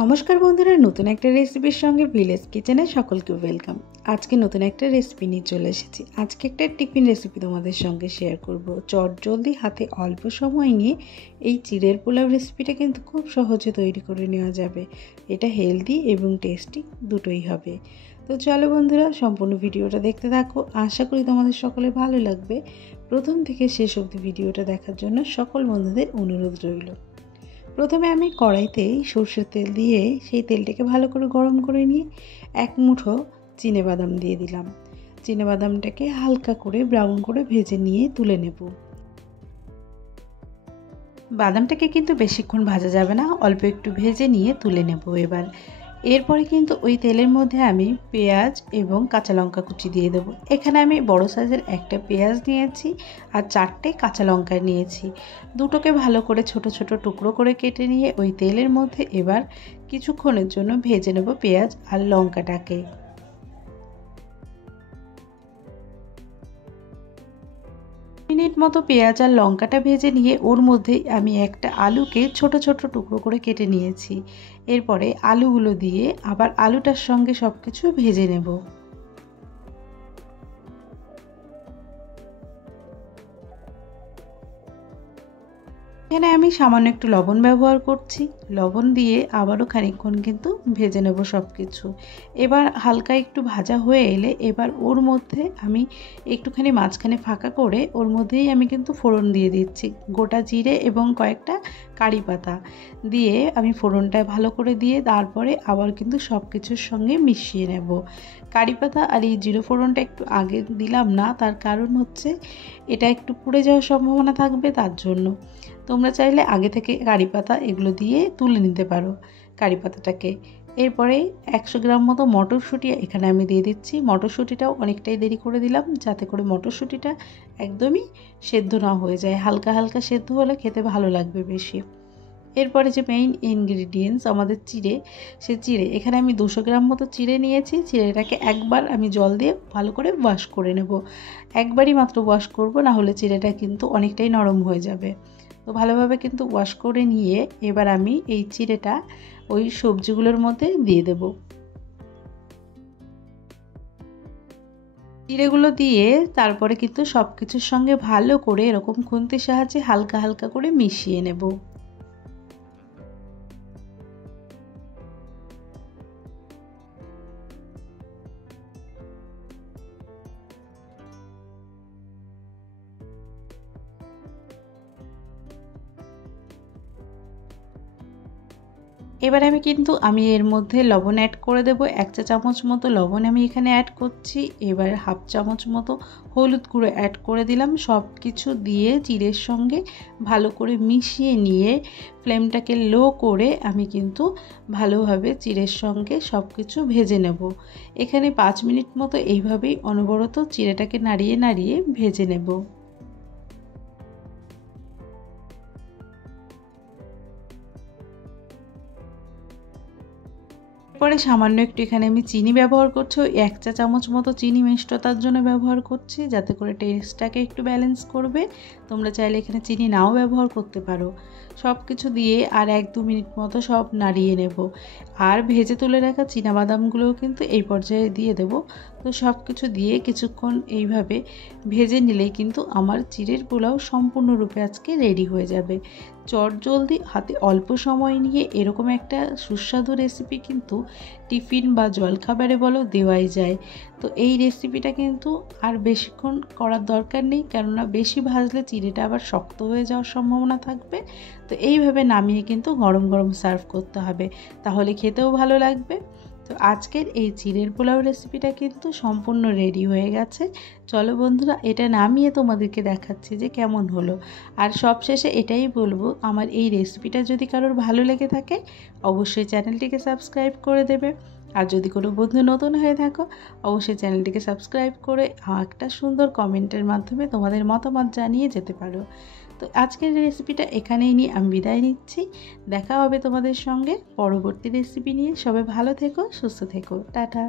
নমস্কার বন্ধুরা, নতুন একটা রেসিপির সঙ্গে ভিলেজ কিচেনে সকলকে ওয়েলকাম। আজকে নতুন একটা রেসিপি নিয়ে চলে এসেছি। আজকে একটা টিফিন রেসিপি তোমাদের সঙ্গে শেয়ার করব। চটজলদি হাতে অল্প সময় নিয়ে এই চিড়ের পোলাও রেসিপিটা কিন্তু খুব সহজে তৈরি করে নেওয়া যাবে। এটা হেলদি এবং টেস্টি দুটোই হবে। তো চলো বন্ধুরা, সম্পূর্ণ ভিডিওটা দেখতে থাকো। আশা করি তোমাদের সকলের ভালো লাগবে। প্রথম থেকে শেষ অবধি ভিডিওটা দেখার জন্য সকল বন্ধুদের অনুরোধ রইল। প্রথমে আমি কড়াইতে সর্ষের তেল দিয়ে সেই তেলটাকে ভালো করে গরম করে নিয়ে এক মুঠো চিনেবাদাম দিয়ে দিলাম। চিনেবাদামটাকে হালকা করে ব্রাউন করে ভেজে নিয়ে তুলে নেব। বাদামটাকে কিন্তু বেশিক্ষণ ভাজা যাবে না, অল্প একটু ভেজে নিয়ে তুলে নেব। এরপরে কিন্তু ওই তেলের মধ্যে আমি পেঁয়াজ এবং কাঁচা লঙ্কা কুচি দিয়ে দেবো। এখানে আমি বড় সাইজের একটা পেঁয়াজ নিয়েছি আর 4টে কাঁচা লঙ্কা নিয়েছি। দুটোকে ভালো করে ছোট ছোট টুকরো করে কেটে নিয়ে ওই তেলের মধ্যে এবার কিছুক্ষণের জন্য ভেজে নেব পেঁয়াজ আর লঙ্কাটাকে। মিনিট মতো পেঁয়াজ আর লঙ্কাটা ভেজে নিয়ে ওর মধ্যে আমি একটা আলুকে ছোট ছোট টুকরো করে কেটে নিয়েছি। এরপরে আলুগুলো দিয়ে আবার আলুটার সঙ্গে সব কিছু ভেজে নেব। এখানে আমি সামান্য একটু লবণ ব্যবহার করছি। লবণ দিয়ে আবারও খানিকক্ষণ কিন্তু ভেজে নেব সব কিছু। এবার হালকা একটু ভাজা হয়ে এলে এবার ওর মধ্যে আমি একটুখানি মাঝখানে ফাঁকা করে ওর মধ্যেই আমি কিন্তু ফোড়ন দিয়ে দিচ্ছি। গোটা জিরে এবং কয়েকটা কারি পাতা দিয়ে আমি ফোড়নটা ভালো করে দিয়ে তারপরে আবার কিন্তু সব কিছুর সঙ্গে মিশিয়ে নেব। কারি পাতা আর এই জিরে ফোড়নটা একটু আগে দিলাম না, তার কারণ হচ্ছে এটা একটু পুড়ে যাওয়ার সম্ভাবনা থাকবে, তার জন্য। তোমরা চাইলে আগে থেকে কারি পাতা এগুলো দিয়ে তুলে নিতে পারো কারি পাতাটাকে। এরপরে 100 গ্রাম মতো মটরশুঁটি এখানে আমি দিয়ে দিচ্ছি। মটরশুঁটিটাও অনেকটাই দেরি করে দিলাম যাতে করে মটরশুঁটিটা একদমই সেদ্ধ না হয়ে যায়। হালকা হালকা সেদ্ধ হলে খেতে ভালো লাগবে বেশি। এরপরে যে মেইন ইনগ্রিডিয়েন্টস আমাদের চিড়ে, সে চিড়ে এখানে আমি 200 গ্রাম মতো চিড়ে নিয়েছি। চিড়েটাকে একবার আমি জল দিয়ে ভালো করে ওয়াশ করে নেব। একবারই মাত্র ওয়াশ করব, না হলে চিড়েটা কিন্তু অনেকটাই নরম হয়ে যাবে। তো ভালোভাবে কিন্তু ওয়াশ করে নিয়ে এবার আমি এই চিড়েটা ওই সবজিগুলোর মধ্যে দিয়ে দেব। চিড়েগুলো দিয়ে তারপরে কিন্তু সব কিছুর সঙ্গে ভালো করে এরকম খুন্তির সাহায্যে হালকা হালকা করে মিশিয়ে নেব। এবার আমি এর মধ্যে লবণ অ্যাড করে দেব। 1 চা চামচ মতো লবণ আমি এখানে অ্যাড করছি। এবার হাফ চামচ মতো হলুদ গুঁড়ো অ্যাড করে দিলাম। সব কিছু দিয়ে চিড়ের সঙ্গে ভালো করে মিশিয়ে নিয়ে ফ্লেমটাকে লো করে আমি কিন্তু ভালোভাবে চিড়ের সঙ্গে সব কিছু ভেজে নেব। এখানে 5 মিনিট মতো এইভাবেই অনবরত চিড়েটাকে নাড়িয়ে নাড়িয়ে ভেজে নেব। পরে সামান্য একটু এখানে আমি চিনি ব্যবহার করছি। 1 চা চামচ মতো চিনি মিষ্টতার জন্য ব্যবহার করছি, যাতে করে টেস্টটাকে একটু ব্যালেন্স করবে। তোমরা চাইলে এখানে চিনি নাও ব্যবহার করতে পারো। সব কিছু দিয়ে আর 1-2 মিনিট মতো সব নাড়িয়ে নেব। আর ভেজে তুলে রাখা চীনাবাদামগুলোও কিন্তু এই পর্যায়ে দিয়ে দেব। তো সব কিছু দিয়ে কিছুক্ষণ এইভাবে ভেজে নিলেই কিন্তু আমার চিড়ের পোলাও সম্পূর্ণরূপে আজকে রেডি হয়ে যাবে। চটজলদি হাতে অল্প সময় নিয়ে এরকম একটা সুস্বাদু রেসিপি কিন্তু টিফিন বা জলখাবারে বলো দেওয়াই যায়। তো এই রেসিপিটা কিন্তু আর বেশিক্ষণ করার দরকার নেই, কেননা বেশি ভাজলে চিড়েটা আবার শক্ত হয়ে যাওয়ার সম্ভাবনা থাকবে। তো এইভাবে নামিয়ে কিন্তু গরম গরম সার্ভ করতে হবে, তাহলে খেতেও ভালো লাগবে। তো আজকের এই চিড়ের পোলাও রেসিপিটা কিন্তু সম্পূর্ণ রেডি হয়ে গেছে। চলো বন্ধুরা, এটা নামিয়ে তোমাদেরকে দেখাচ্ছি যে কেমন হলো। আর সবশেষে এটাই বলবো, আমার এই রেসিপিটা যদি কারোর ভালো লেগে থাকে অবশ্যই চ্যানেলটিকে সাবস্ক্রাইব করে দেবে। আর যদি কোনো বন্ধু নতুন হয়ে থাকো অবশ্যই চ্যানেলটিকে সাবস্ক্রাইব করে একটা সুন্দর কমেন্টের মাধ্যমে তোমাদের মতামত জানিয়ে যেতে পারো। তো আজকের রেসিপিটা এখানেই নিয়ে আমি বিদায় নিচ্ছি। দেখা হবে তোমাদের সঙ্গে পরবর্তী রেসিপি নিয়ে। সবাই ভালো থেকো, সুস্থ থেকো, টাটা।